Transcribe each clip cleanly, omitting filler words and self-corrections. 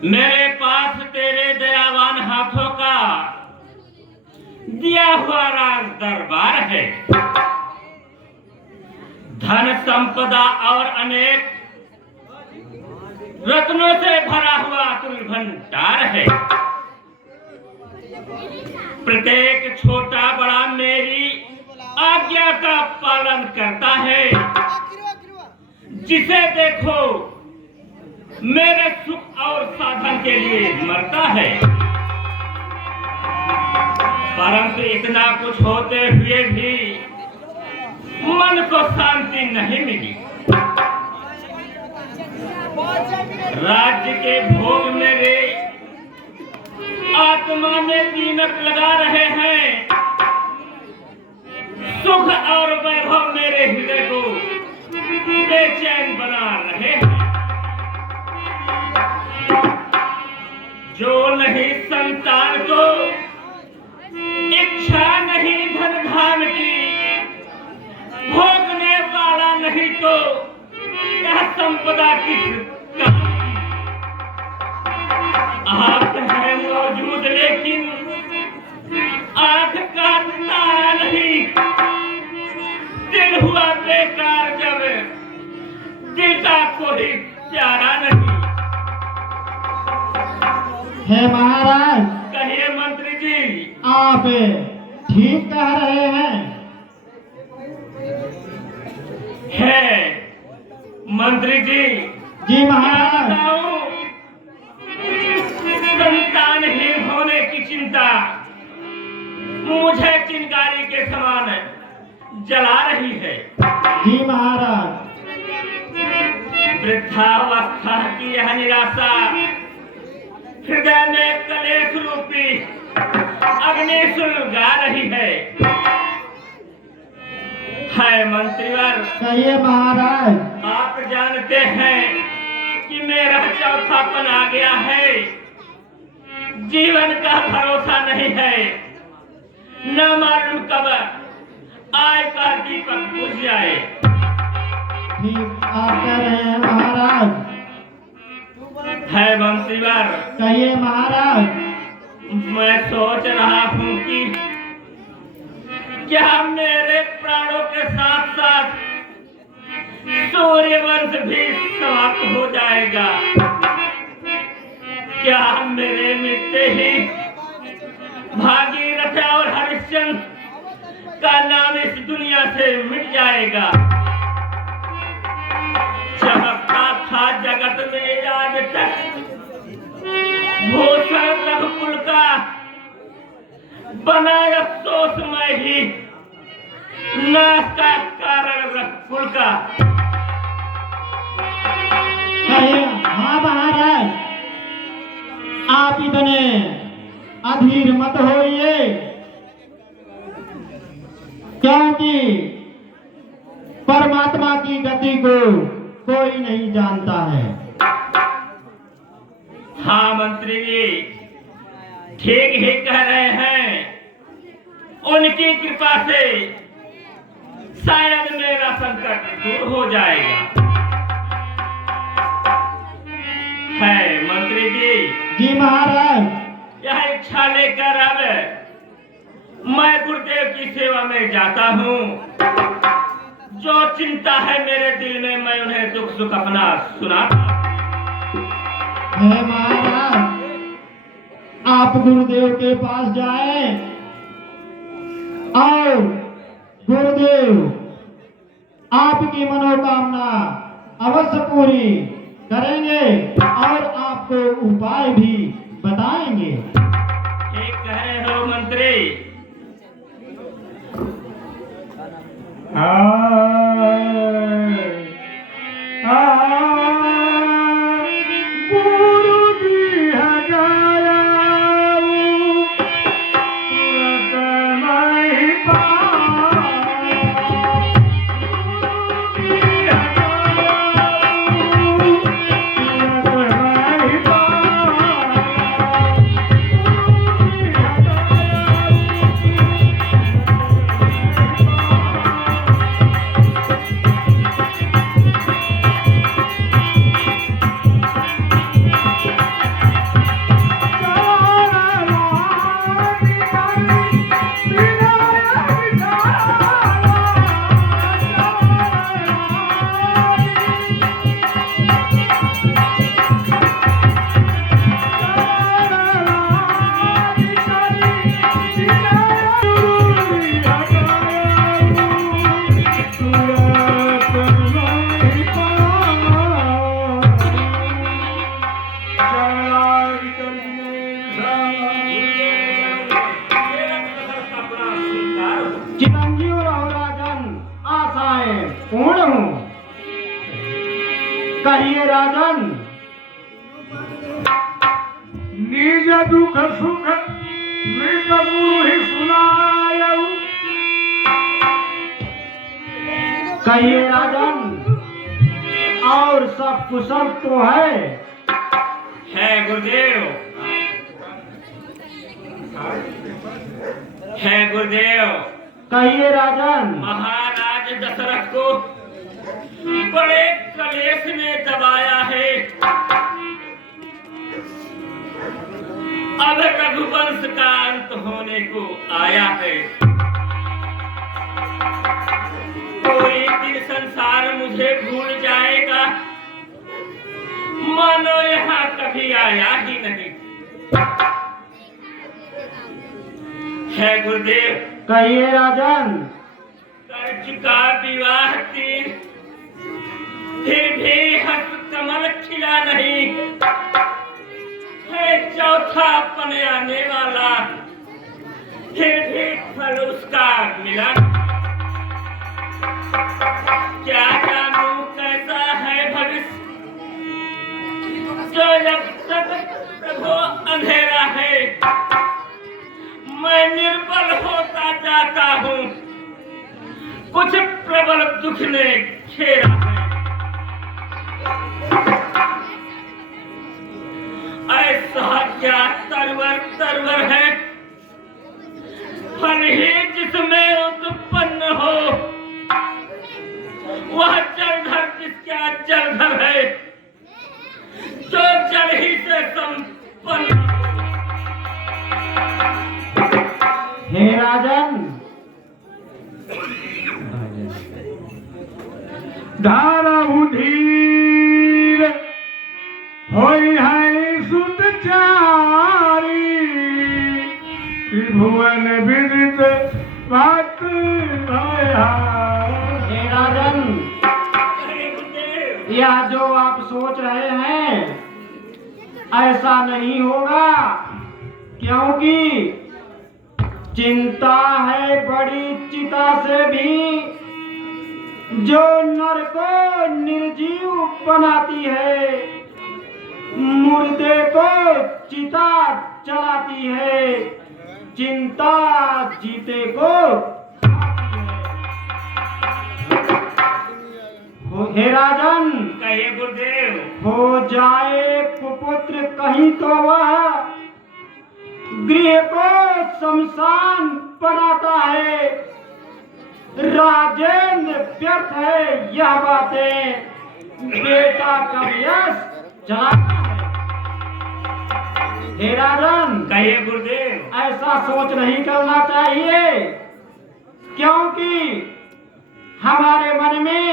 मेरे पास तेरे दयावान हाथों का दिया हुआ राज दरबार है। धन संपदा और अनेक रत्नों से भरा हुआ अतुल भंडार है। प्रत्येक छोटा बड़ा मेरी आज्ञा का पालन करता है। जिसे देखो मेरे सुख और साधन के लिए मरता है। परंतु इतना कुछ होते हुए भी मन को शांति नहीं मिली। राज्य के भोग मेरे आत्मा में दीमक लगा रहे हैं। सुख और वैभव मेरे हृदय को बेचैन बना रहे हैं। जो नहीं संतान को इच्छा नहीं धन धाम की, भोगने वाला नहीं तो यह संपदा किसका। आप है मौजूद लेकिन आंख का तारा नहीं। दिल हुआ बेकार जब दिल का कोई प्यारा नहीं। है महाराज, कहिए मंत्री जी। आप ठीक कह रहे हैं। है मंत्री जी। जी महाराज। संतानहीन होने की चिंता मुझे चिंगारी के समान जला रही है। जी महाराज। वृद्धावस्था की यह निराशा हृदय में कलेश रूपी अग्नि सुलगा रही है। मंत्रीवर, कहिए महाराज। आप जानते हैं कि मेरा चौथापन आ गया है। जीवन का भरोसा नहीं है। न मालूम कब आय का दीपक बुझ जाए। ठीक आप कह रहे हैं महाराज। है मंत्रीवर। कहिए महाराज। मैं सोच रहा हूँ कि क्या मेरे प्राणों के साथ साथ सूर्यवंश भी समाप्त हो जाएगा। क्या मेरे मिलते ही भागीरथ और हरिश्चंद्र का नाम इस दुनिया से मिट जाएगा। चमकता था जगत में आज तक भूषण रघुकुल का, बना अफसोस में ही नाश का कारण रघुकुल का। कहिए। हाँ महाराज, आप इतने अधीर मत होइए, क्योंकि परमात्मा की गति को कोई नहीं जानता है। हाँ मंत्री जी, ठीक ही कह रहे हैं। उनकी कृपा से शायद मेरा संकट दूर हो जाएगा। है मंत्री जी। जी महाराज। यह इच्छा लेकर अब मैं गुरुदेव की सेवा में जाता हूँ। जो चिंता है मेरे दिल में मैं उन्हें दुख सुख अपना सुनाता। है महाराज, आप गुरुदेव के पास जाएं और गुरुदेव आपकी मनोकामना अवश्य पूरी करेंगे और आपको उपाय भी बताएंगे। ठीक कह रहे हो मंत्री। राजन, निज दुख सुख मृत गुरु ही सुनायऊ। कहिए राजन, और सब कुशल तो है? गुरुदेव, है गुरुदेव। कहिए राजन। महाराज दशरथ को बड़े कलेश ने दबाया है। अब रघुवंश का अंत होने को आया है। कोई दिन संसार मुझे भूल जाएगा, मानो यहाँ कभी आया ही नहीं। है गुरुदेव। कहिए राजन। कर चुका विवाह तीर, फिर भी हस्त कमल खिला नहीं। है चौथा पने आने वाला, फिर भी फल उसका मिला। क्या जानूं कैसा है भविष्य, जो जब तक प्रभु अंधेरा है। मैं निर्बल होता जाता हूँ, कुछ प्रबल दुख ने घेरा है। ऐसा क्या तरवर तरवर है, फल ही जिसमें उत्पन्न हो, वह जलधर जिसका जलधर है, जो जल ही से संपन्न। हे राजन, धारऊ धीर होई है सुत चारी। त्रिभुवन विदित बात भया। हे राजन, यह जो आप सोच रहे हैं ऐसा नहीं होगा, क्योंकि चिंता है बड़ी चिता से भी, जो नर को निर्जीव बनाती है, मुर्दे को चिता चलाती है, चिंता जीते को हे राजन। कहिए गुरुदेव। हो जाए कुपुत्र कहीं तो वह गृह को शमशान बनाता है। राजेंद्र व्यर्थ है यह बातें, बेटा का यश चलाता है। हे राजन, कहिए गुरुदेव। ऐसा सोच नहीं करना चाहिए, क्योंकि हमारे मन में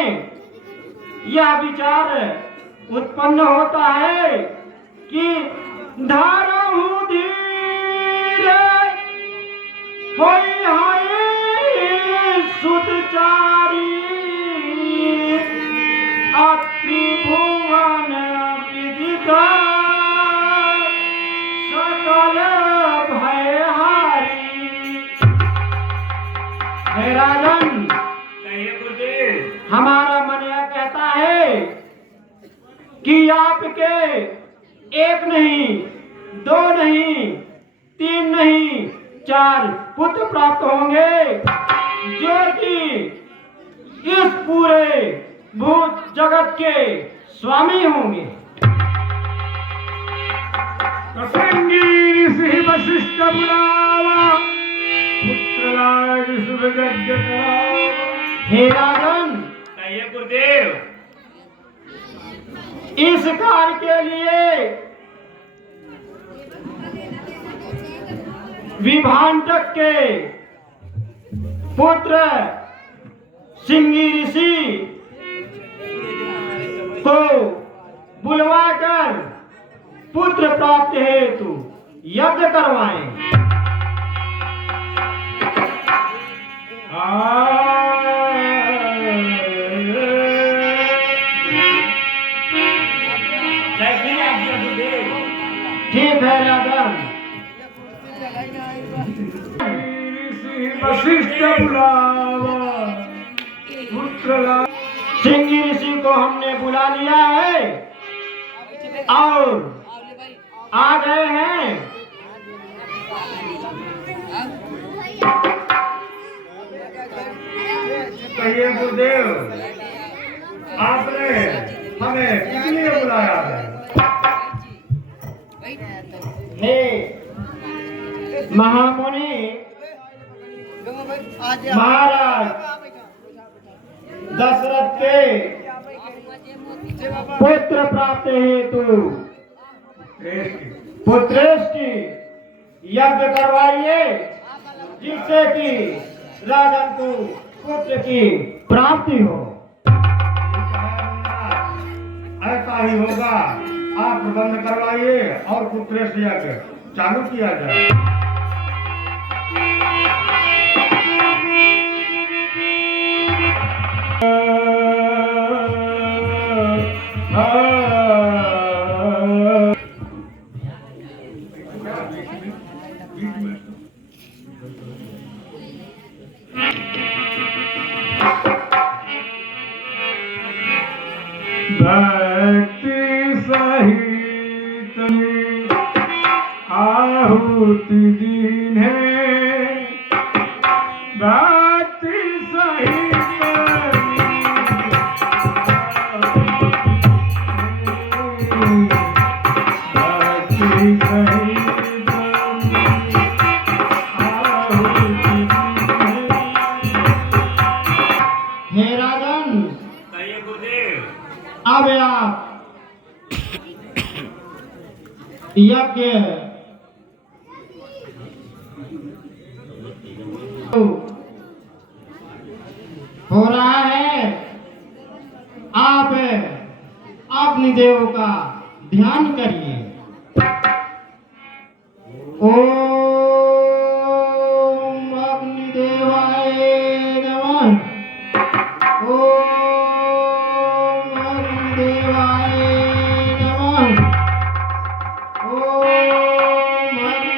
यह विचार उत्पन्न होता है कि धारऊ धीर होई है सुतचारी। त्रिभुवन विदित सकल भयहारी। हे राजन, कहिए गुरुदेव। हमारा मन यह कहता है कि आपके एक नहीं, दो नहीं, तीन नहीं, 4 पुत्र प्राप्त होंगे, जो कि इस पूरे भूत जगत के स्वामी होंगे। संगी ऋषि वशिष्ठ बुलावा, पुत्र लाग शुभ यज्ञ करावा। हे राजन, कहिए गुरुदेव। इस कार्य के लिए विभांटक के पुत्र सिंगी ऋषि को बुलवाकर पुत्र प्राप्ति हेतु यज्ञ करवाएं। ठीक है राजन। वशिष्ठ बुलावा, पुत्र लाग। सिंगी ऋषि को हमने बुला लिया है, और आ गए हैं कहिए गुरुदेव, आपने हमें किस लिए बुलाया है? हे महामुनि महाराज दशरथ के पुत्र प्राप्त हेतु पुत्रेष्टि यज्ञ करवाइए, जिससे कि राजन को पुत्र की प्राप्ति हो। ऐसा ही होगा, आप प्रबंध करवाइए और पुत्रेष्टि यज्ञ चालू किया जाए। भक्ति सहित आहुति दीन्हे, भक्ति सहित भक्ति सहित आहुति दीन्हे। हे राजन, कहिए गुरुदेव। अब आप यज्ञ हो रहा है, आप अग्निदेव का ध्यान करिए। ओम अग्निदेवाय नमः। ओम अग्निदेवाय नमः। ओम अग्निदेवाय नमः।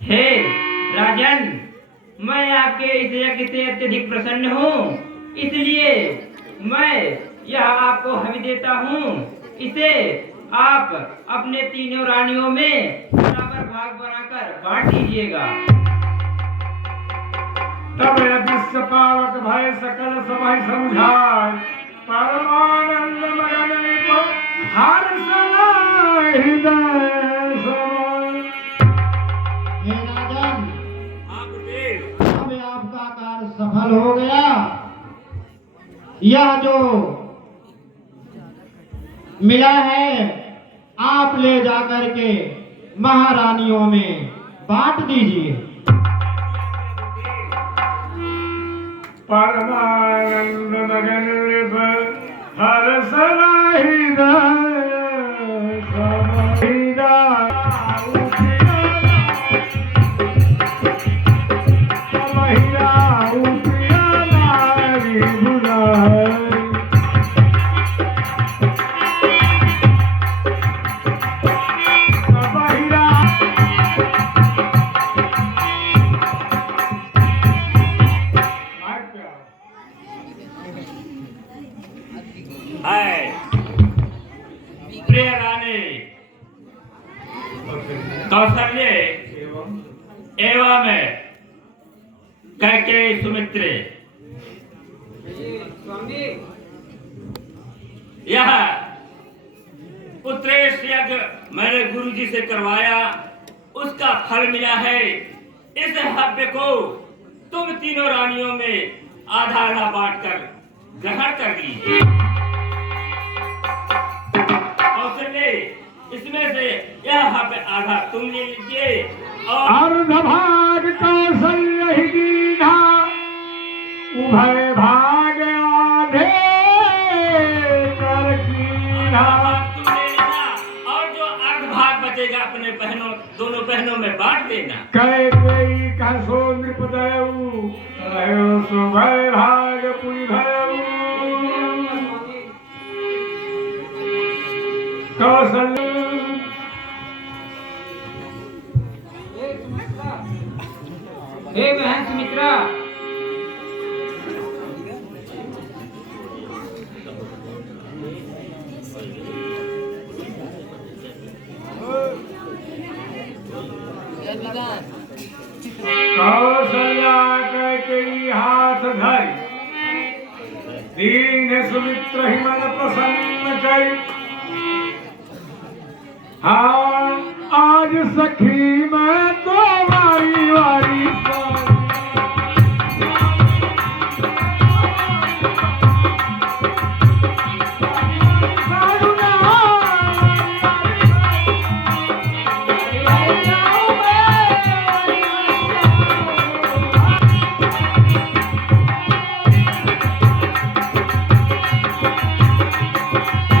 हे राजन, मैं आपके इस यज्ञ से अत्यधिक प्रसन्न हूँ, इसलिए मैं यह आपको हवि देता हूँ। इसे आप अपने तीनों रानियों में बराबर भाग बनाकर बांट दीजिएगा। तब यज्ञ पावक भय सकल समय समझाय, परमानंद मगन विपुल हर्ष हृदय समाय। हे राजन, हाँ गुरुदेव। अब आपका कार्य सफल हो गया। यह जो मिला है, आप ले जाकर के महारानियों में बांट दीजिए। परमानंद मगन विपुल हर्ष हृदय प्रिय रानी कौशल्य एवं कैकेयी सुमित्रे, यह पुत्रेष्टि यज्ञ मैंने गुरुजी से करवाया, उसका फल मिला है। इस हव्य को तुम तीनों रानियों में आधा आधा बांटकर ग्रहण कर लीजिए। कौशल्य, इसमें से यह हव्य आधा तुम ले लीजिए अर्धभाग कौशल्य ही दीना, उभय भाग आधे कर कीना। तुमने लिखा और जो अर्ध भाग बचेगा अपने बहनों दोनों बहनों में बांट देना। कैकेयी कहसो नृपदेव, रहो सो भय भाग पुनि भयऊ। कौशल्य हे बहन सुमित्रा, कौशल्या कैकेयी हाथ धरि, दीन सुमित्र ही मन प्रसन्न करी। हाँ आज सखी मैं तो